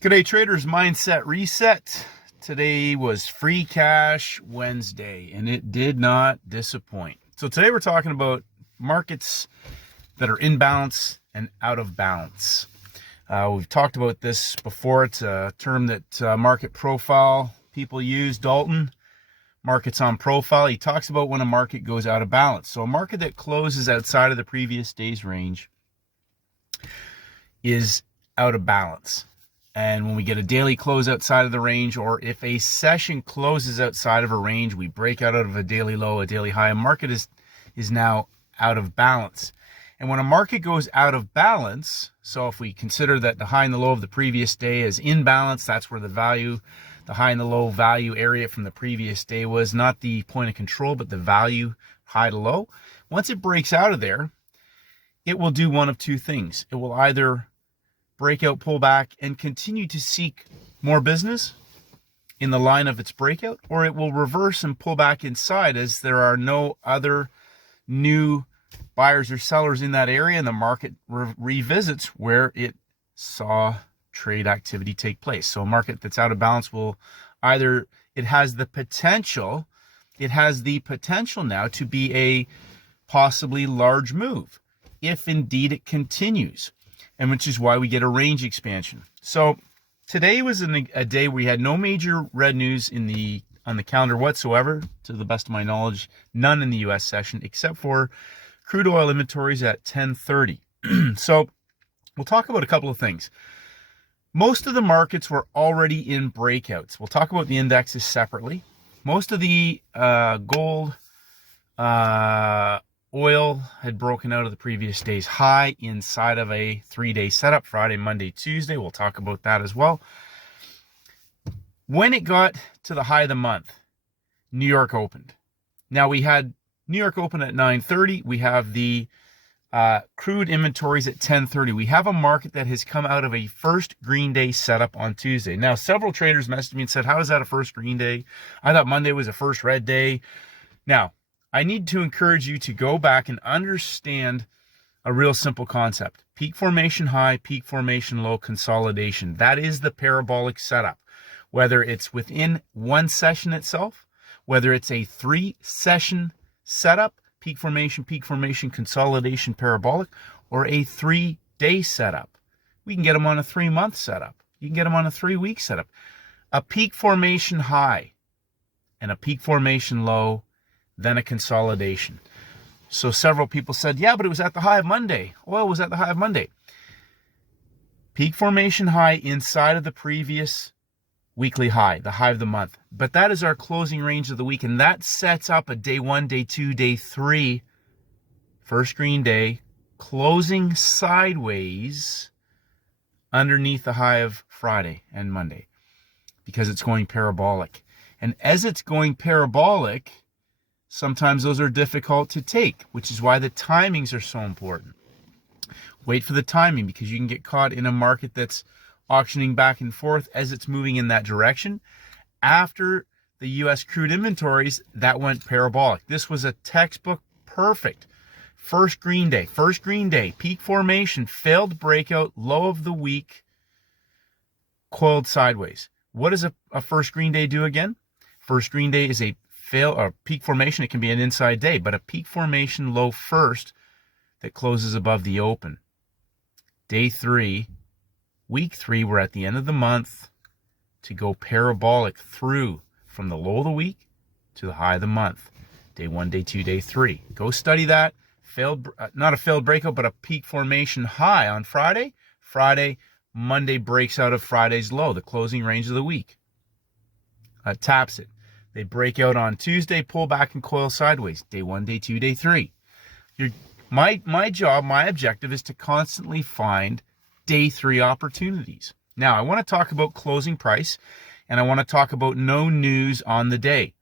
G'day traders, mindset reset. Today was Free Cash Wednesday and it did not disappoint. So today we're talking about markets that are in balance and out of balance. We've talked about this before. It's a term that market profile people use. Dalton, markets on profile. He talks about when a market goes out of balance. So a market that closes outside of the previous day's range is out of balance. And when we get a daily close outside of the range, or if a session closes outside of a range, we break out of a daily low, a daily high, a market is now out of balance. And when a market goes out of balance, so if we consider that the high and the low of the previous day is in balance, that's where the high and the low value area from the previous day was, not the point of control, but the value high to low. Once it breaks out of there, it will do one of two things. It will either breakout, pull back, and continue to seek more business in the line of its breakout, or it will reverse and pull back inside as there are no other new buyers or sellers in that area, and the market revisits where it saw trade activity take place. So a market that's out of balance will either, it has the potential now to be a possibly large move, if indeed it continues. And which is why we get a range expansion. So today was a day where we had no major red news on the calendar whatsoever, to the best of my knowledge, none in the US session, except for crude oil inventories at 10:30. So we'll talk about a couple of things. Most of the markets were already in breakouts. We'll talk about the indexes separately. Most of the gold, oil had broken out of the previous day's high inside of a 3-day setup, Friday, Monday, Tuesday. We'll talk about that as well. When it got to the high of the month, New York opened. Now we had New York open at 9:30. We have the crude inventories at 10:30. We have a market that has come out of a first green day setup on Tuesday. Now, several traders messaged me and said, how is that a first green day? I thought Monday was a first red day. Now, I need to encourage you to go back and understand a real simple concept. Peak formation high, peak formation low, consolidation. That is the parabolic setup. Whether it's within one session itself, whether it's a 3-session setup, peak formation, consolidation, parabolic, or a 3-day setup. We can get them on a 3-month setup. You can get them on a 3-week setup. A peak formation high and a peak formation low, then a consolidation. So several people said, yeah, but it was at the high of Monday. Oil was at the high of Monday. Peak formation high inside of the previous weekly high, the high of the month. But that is our closing range of the week, and that sets up a day 1, day 2, day 3, first green day, closing sideways underneath the high of Friday and Monday, because it's going parabolic. And as it's going parabolic, sometimes those are difficult to take, which is why the timings are so important. Wait for the timing, because you can get caught in a market that's auctioning back and forth as it's moving in that direction. After the US crude inventories, that went parabolic. This was a textbook perfect first green day, peak formation, failed breakout, low of the week, coiled sideways. What does a first green day do again? First green day is a peak formation. It can be an inside day, but a peak formation low first that closes above the open. Day 3, week 3, we're at the end of the month to go parabolic through from the low of the week to the high of the month. Day 1, day 2, day 3. Go study that. Not a failed breakout, but a peak formation high on Friday. Monday breaks out of Friday's low, the closing range of the week. Taps it. They break out on Tuesday, pull back and coil sideways. Day 1, day 2, day 3. My objective is to constantly find day 3 opportunities. Now, I want to talk about closing price, and I want to talk about no news on the day.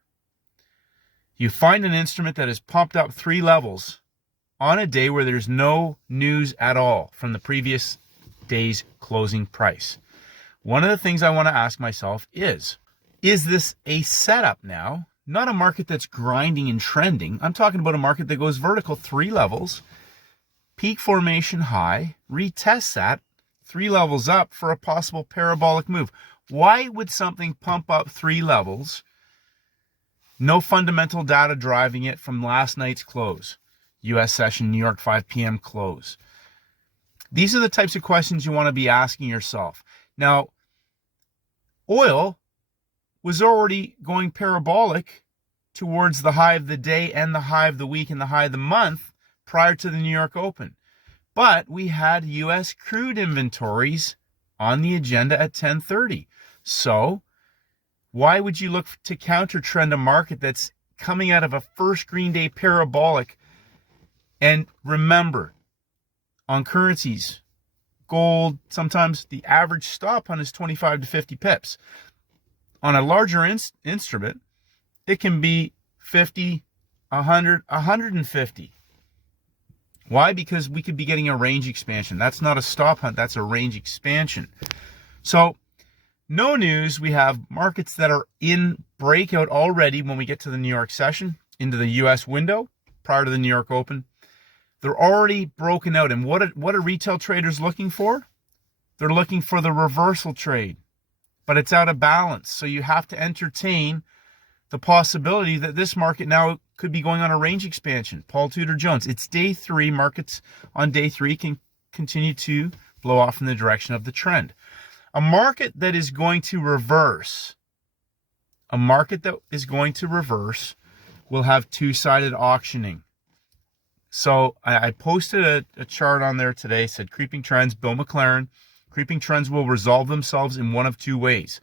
You find an instrument that is pumped up 3 levels on a day where there's no news at all from the previous day's closing price. One of the things I want to ask myself is this a setup now? Not a market that's grinding and trending. I'm talking about a market that goes vertical 3 levels, peak formation high, retests that, 3 levels up for a possible parabolic move. Why would something pump up 3 levels? No fundamental data driving it from last night's close. U.S. session, New York 5 p.m. close. These are the types of questions you want to be asking yourself. Now, oil was already going parabolic towards the high of the day and the high of the week and the high of the month prior to the New York Open. But we had U.S. crude inventories on the agenda at 10:30. So why would you look to counter trend a market that's coming out of a first green day parabolic? And remember, on currencies, gold, sometimes the average stop on is 25 to 50 pips. On a larger instrument, it can be 50, 100, 150. Why? Because we could be getting a range expansion. That's not a stop hunt, that's a range expansion. So, no news. We have markets that are in breakout already when we get to the New York session, into the U.S. window prior to the New York Open. They're already broken out. And what are retail traders looking for? They're looking for the reversal trade. But it's out of balance. So you have to entertain the possibility that this market now could be going on a range expansion. Paul Tudor Jones. It's day 3. Markets on day 3 can continue to blow off in the direction of the trend. A market that is going to reverse, will have two-sided auctioning. So I posted a chart on there today, said creeping trends, Bill McLaren, creeping trends will resolve themselves in one of 2 ways.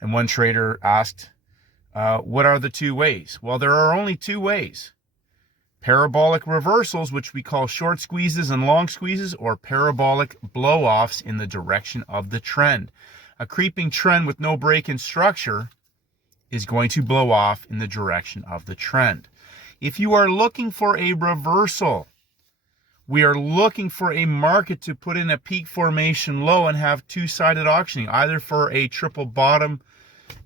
And one trader asked, what are the 2 ways? Well, there are only 2 ways. Parabolic reversals, which we call short squeezes and long squeezes, or parabolic blow-offs in the direction of the trend. A creeping trend with no break in structure is going to blow off in the direction of the trend. If you are looking for a reversal, we are looking for a market to put in a peak formation low and have two-sided auctioning, either for a triple bottom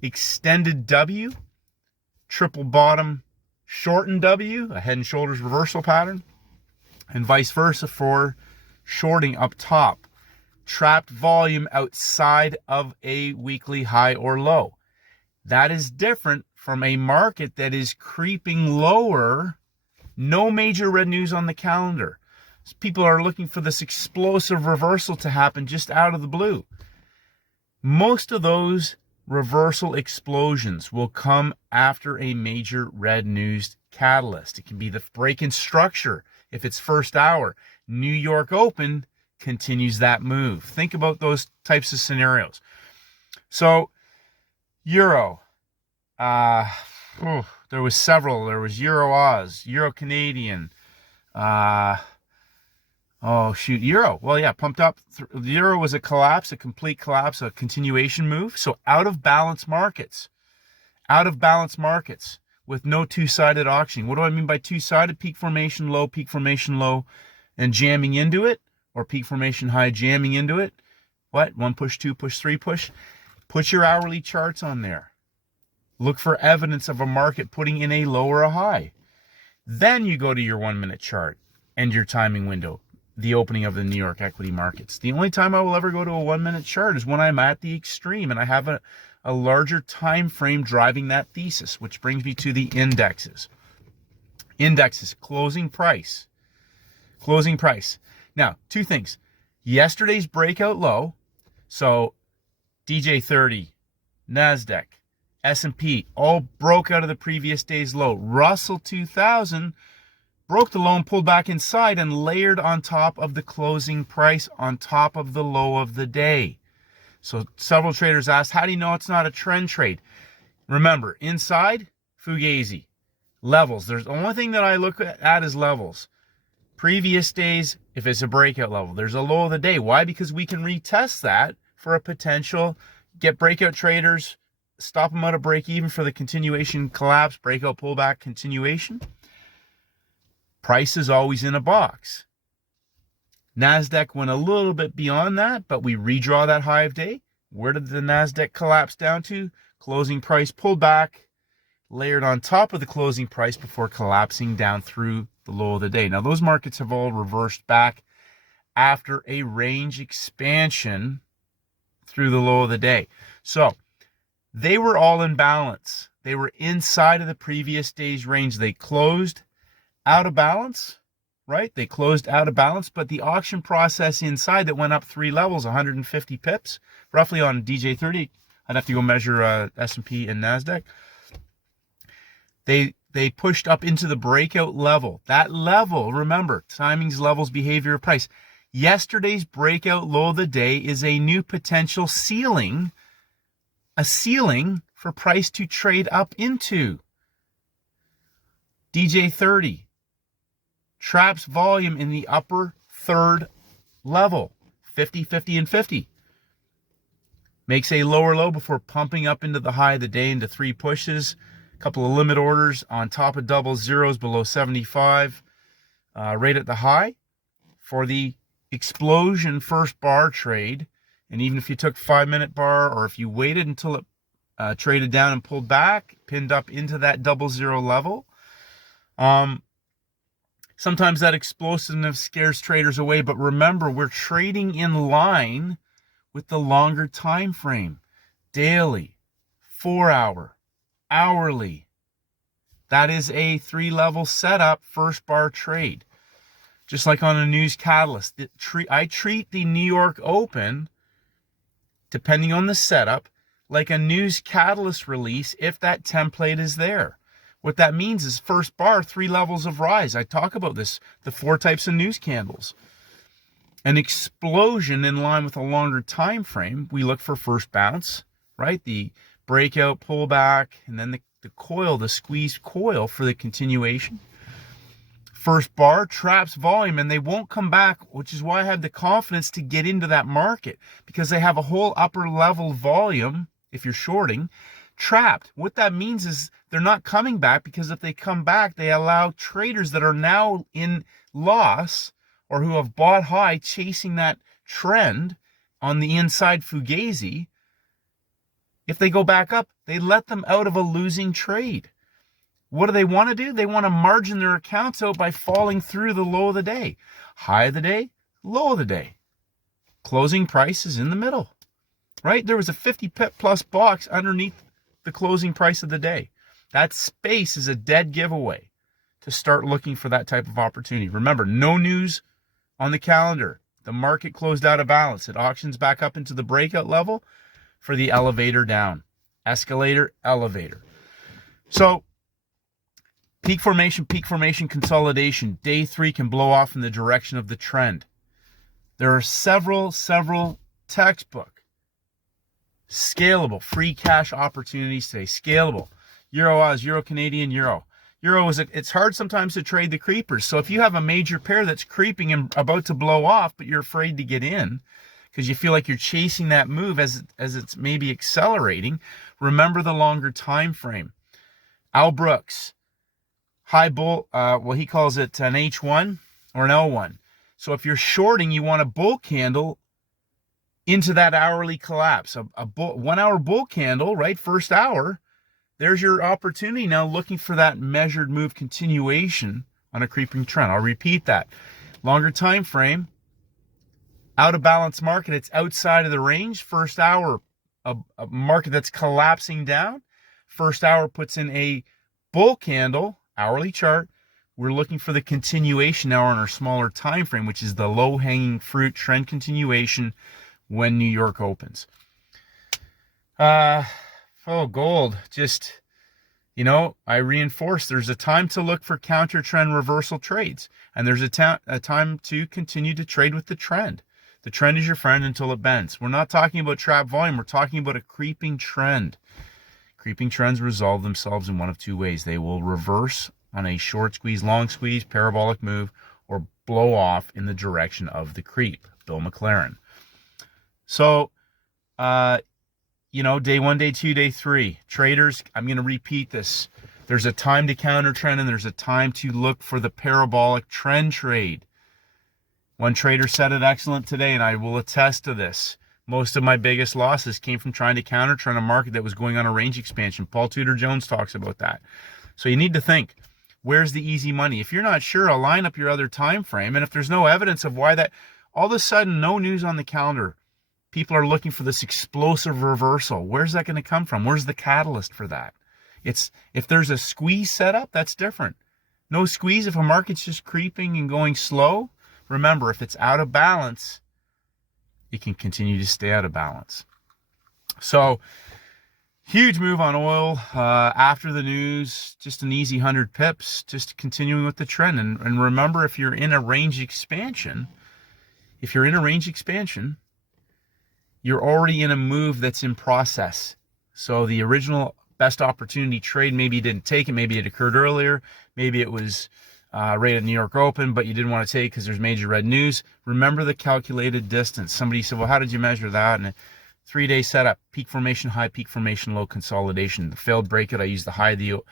extended W, triple bottom shortened W, a head and shoulders reversal pattern, and vice versa for shorting up top. Trapped volume outside of a weekly high or low. That is different from a market that is creeping lower. No major red news on the calendar. People are looking for this explosive reversal to happen just out of the blue. Most of those reversal explosions will come after a major red news catalyst. It can be the break in structure if it's first hour. New York Open continues that move. Think about those types of scenarios. So, Euro. There was several. There was Euro Oz, Euro Canadian. Euro. Well, yeah, pumped up. The Euro was a collapse, a complete collapse, a continuation move. So out of balance markets with no two-sided auctioning. What do I mean by two-sided? Peak formation low, and jamming into it, or peak formation high, jamming into it. What? 1 push, 2 push, 3 push. Put your hourly charts on there. Look for evidence of a market putting in a low or a high. Then you go to your 1-minute chart and your timing window, the opening of the New York equity markets. The only time I will ever go to a 1-minute chart is when I'm at the extreme and I have a larger time frame driving that thesis, which brings me to the indexes. Indexes, closing price. Now, 2 things. Yesterday's breakout low, so DJ30, NASDAQ, S&P, all broke out of the previous day's low. Russell 2000 broke the low and pulled back inside and layered on top of the closing price on top of the low of the day. So several traders asked, how do you know it's not a trend trade? Remember, inside, Fugazi. Levels. There's the only thing that I look at is levels. Previous days, if it's a breakout level, there's a low of the day. Why? Because we can retest that for a potential, get breakout traders, stop them out of break even for the continuation collapse, breakout pullback continuation. Price is always in a box. NASDAQ went a little bit beyond that, but we redraw that high of day. Where did the NASDAQ collapse down to? Closing price pulled back, layered on top of the closing price before collapsing down through the low of the day. Now, those markets have all reversed back after a range expansion through the low of the day. So they were all in balance. They were inside of the previous day's range. They closed out of balance, right? They closed out of balance, but the auction process inside that went up 3 levels, 150 pips, roughly on DJ30. I'd have to go measure S&P and NASDAQ. They pushed up into the breakout level. That level, remember, timings, levels, behavior, price. Yesterday's breakout low of the day is a new potential ceiling, a ceiling for price to trade up into. DJ30 traps volume in the upper third level, 50, 50, and 50. Makes a lower low before pumping up into the high of the day into 3 pushes. A couple of limit orders on top of double zeros below 75. Right at the high for the explosion first bar trade. And even if you took 5-minute bar, or if you waited until it traded down and pulled back, pinned up into that double zero level, sometimes that explosiveness scares traders away. But remember, we're trading in line with the longer time frame. Daily, 4-hour, hourly. That is a 3-level setup first bar trade. Just like on a news catalyst. I treat the New York Open, depending on the setup, like a news catalyst release if that template is there. What that means is first bar, 3 levels of rise. I talk about this, the 4 types of news candles. An explosion in line with a longer time frame, we look for first bounce, right? The breakout, pullback, and then the coil, the squeezed coil for the continuation. First bar traps volume, and they won't come back, which is why I have the confidence to get into that market, because they have a whole upper level volume, if you're shorting, trapped. What that means is they're not coming back, because if they come back, they allow traders that are now in loss or who have bought high chasing that trend on the inside fugazi, if they go back up, they let them out of a losing trade. What do they want to do? They want to margin their accounts out by falling through the low of the day. High of the day, low of the day. Closing price is in the middle, right? There was a 50 pip plus box underneath the closing price of the day. That space is a dead giveaway to start looking for that type of opportunity. Remember, no news on the calendar. The market closed out of balance. It auctions back up into the breakout level for the elevator down. Escalator, elevator. So, peak formation, consolidation. Day 3 can blow off in the direction of the trend. There are several textbook, scalable, free cash opportunities today. Scalable. Euro Oz, Euro Canadian, Euro. Euro is, it's hard sometimes to trade the creepers. So if you have a major pair that's creeping and about to blow off, but you're afraid to get in because you feel like you're chasing that move as it's maybe accelerating, remember the longer time frame. Al Brooks, high bull, he calls it an H1 or an L1. So if you're shorting, you want a bull candle into that hourly collapse. A 1 hour bull candle, right? First hour. There's your opportunity now, looking for that measured move continuation on a creeping trend. I'll repeat that. Longer time frame, out of balance market. It's outside of the range. First hour, a market that's collapsing down. First hour puts in a bull candle, hourly chart. We're looking for the continuation now on our smaller time frame, which is the low-hanging fruit trend continuation when New York opens. Gold, just, I reinforce there's a time to look for counter trend reversal trades, and there's a time to continue to trade with the trend. The trend is your friend until it bends. We're not talking about trap volume. We're talking about a creeping trend. Creeping trends resolve themselves in one of 2 ways. They will reverse on a short squeeze, long squeeze, parabolic move, or blow off in the direction of the creep. Bill McLaren. So, day 1, day 2, day 3. Traders, I'm going to repeat this. There's a time to counter trend, and there's a time to look for the parabolic trend trade. One trader said it excellent today, and I will attest to this. Most of my biggest losses came from trying to counter trend a market that was going on a range expansion. Paul Tudor Jones talks about that. So you need to think, where's the easy money? If you're not sure, align up your other time frame, and if there's no evidence of why that, All of a sudden, no news on the calendar. People are looking for this explosive reversal. Where's that going to come from? Where's the catalyst for that? If there's a squeeze set up, that's different. No squeeze. If a market's just creeping and going slow, remember, if it's out of balance, it can continue to stay out of balance. So, huge move on oil after the news, just an easy 100 pips, just continuing with the trend. And remember, if you're in a range expansion, you're already in a move that's in process. So the original best opportunity trade, maybe you didn't take it, maybe it occurred earlier, maybe it was right at New York Open, but you didn't want to take it because there's major red news. Remember the calculated distance. Somebody said, well, how did you measure that? And 3-day setup, peak formation high, peak formation low, consolidation. The failed breakout, I used the high of the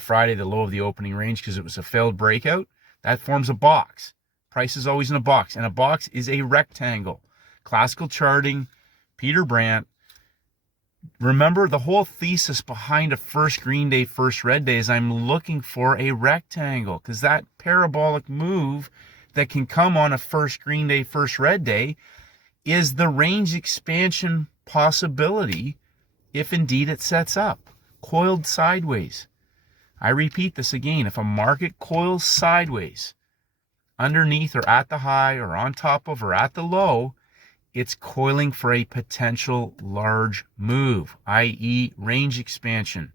Friday, the low of the opening range because it was a failed breakout. That forms a box. Price is always in a box, and a box is a rectangle. Classical charting, Peter Brandt. Remember, the whole thesis behind a first green day, first red day is I'm looking for a rectangle, because that parabolic move that can come on a first green day, first red day is the range expansion possibility if indeed it sets up. Coiled sideways. I repeat this again. If a market coils sideways, underneath or at the high or on top of or at the low, it's coiling for a potential large move, i.e. range expansion.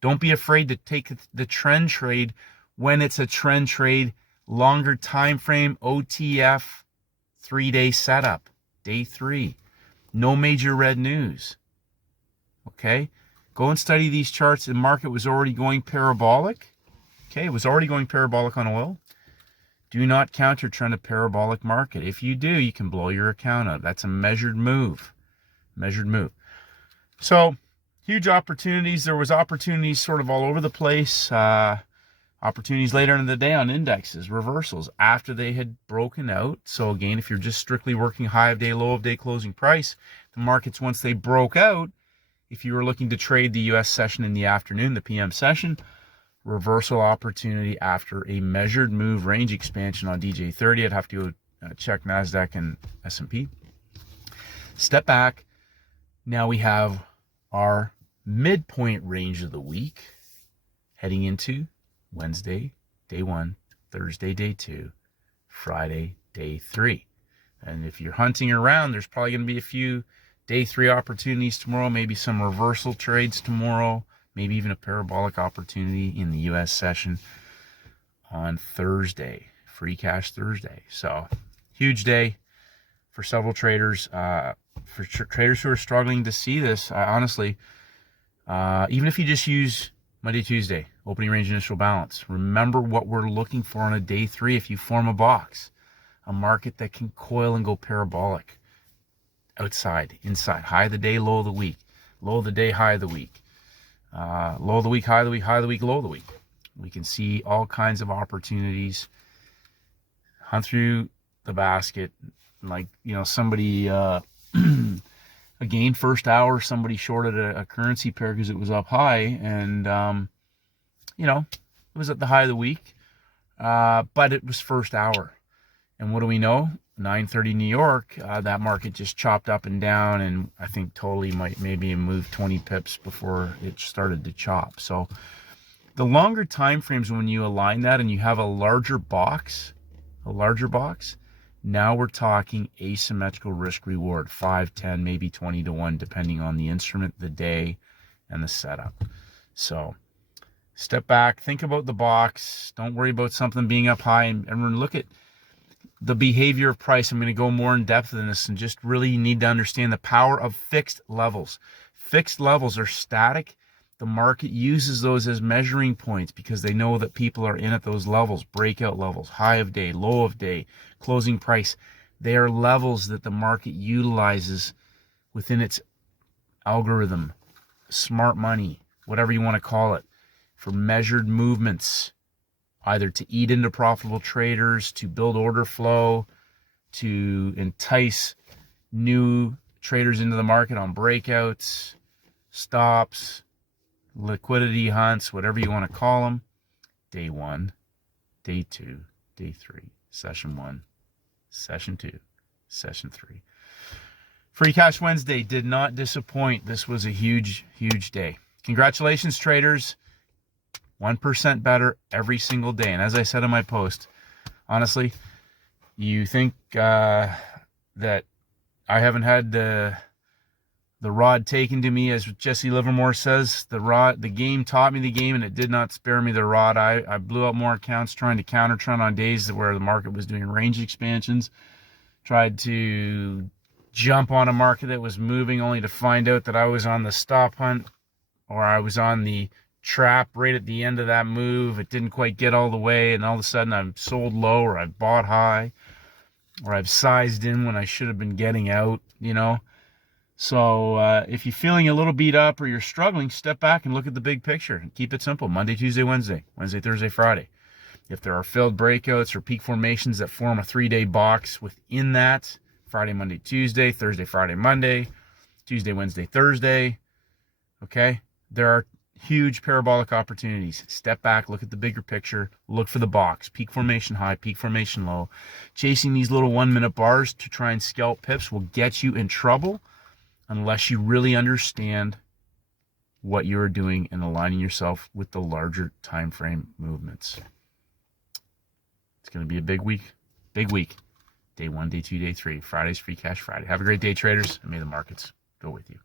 Don't be afraid to take the trend trade when it's a trend trade, longer time frame, OTF, 3-day setup, day 3. No major red news. Okay? Go and study these charts. The market was already going parabolic. Okay, it was already going parabolic on oil. Do not counter trend a parabolic market. If you do, you can blow your account out. That's a measured move. Measured move. So, huge opportunities. There was opportunities sort of all over the place. Opportunities later in the day on indexes, reversals after they had broken out. So again, if you're just strictly working high of day, low of day closing price, the markets, once they broke out, if you were looking to trade the US session in the afternoon, the PM session, reversal opportunity after a measured move range expansion on DJ30. I'd have to check NASDAQ and S&P. Step back. Now we have our midpoint range of the week heading into Wednesday, day 1, Thursday, day 2, Friday, day 3. And if you're hunting around, there's probably going to be a few day 3 opportunities tomorrow, maybe some reversal trades tomorrow, maybe even a parabolic opportunity in the US session on Thursday, free cash Thursday. So, huge day for several traders. For traders who are struggling to see this, honestly, even if you just use Monday, Tuesday, opening range, initial balance, remember what we're looking for on a day 3 if you form a box. A market that can coil and go parabolic. Outside, inside, high of the day, low of the week. Low of the day, high of the week. Low of the week, high of the week, high of the week, low of the week. We can see all kinds of opportunities. Hunt through the basket. Like, somebody, again, first hour, somebody shorted a currency pair because it was up high. And, it was at the high of the week. But it was first hour. And what do we know? 9:30 New York, that market just chopped up and down, and I think totally maybe moved 20 pips before it started to chop. So the longer time frames, when you align that and you have a larger box, now we're talking asymmetrical risk reward, 5, 10, maybe 20 to 1, depending on the instrument, the day, and the setup. So step back, think about the box. Don't worry about something being up high, and look at the behavior of price. I'm going to go more in depth in this, and just really need to understand the power of fixed levels. Fixed levels are static. The market uses those as measuring points because they know that people are in at those levels, breakout levels, high of day, low of day, closing price. They are levels that the market utilizes within its algorithm, smart money, whatever you want to call it, for measured movements, either to eat into profitable traders, to build order flow, to entice new traders into the market on breakouts, stops, liquidity hunts, whatever you want to call them. Day 1, day 2, day 3, session 1, session 2, session 3. Free Cash Wednesday did not disappoint. This was a huge, huge day. Congratulations, traders. 1% better every single day. And as I said in my post, honestly, you think that I haven't had the rod taken to me, as Jesse Livermore says. The game taught me the game, and it did not spare me the rod. I blew out more accounts trying to counter trend on days where the market was doing range expansions. Tried to jump on a market that was moving, only to find out that I was on the stop hunt, or I was on the trap right at the end of that move. It didn't quite get all the way, and all of a sudden I'm sold low, or I bought high, or I've sized in when I should have been getting out, you know. So if you're feeling a little beat up or you're struggling, step back and look at the big picture and keep it simple. Monday, Tuesday, Wednesday, Thursday, Friday. If there are failed breakouts or peak formations that form a 3-day box within that, Friday, Monday, Tuesday, Thursday, Friday, Monday, Tuesday, Wednesday, Thursday, okay? There are huge parabolic opportunities. Step back, look at the bigger picture, look for the box. Peak formation high, peak formation low. Chasing these little 1-minute bars to try and scalp pips will get you in trouble unless you really understand what you're doing and aligning yourself with the larger time frame movements. It's going to be a big week. Big week. Day 1, day 2, day 3. Friday's Free Cash Friday. Have a great day, traders, and may the markets go with you.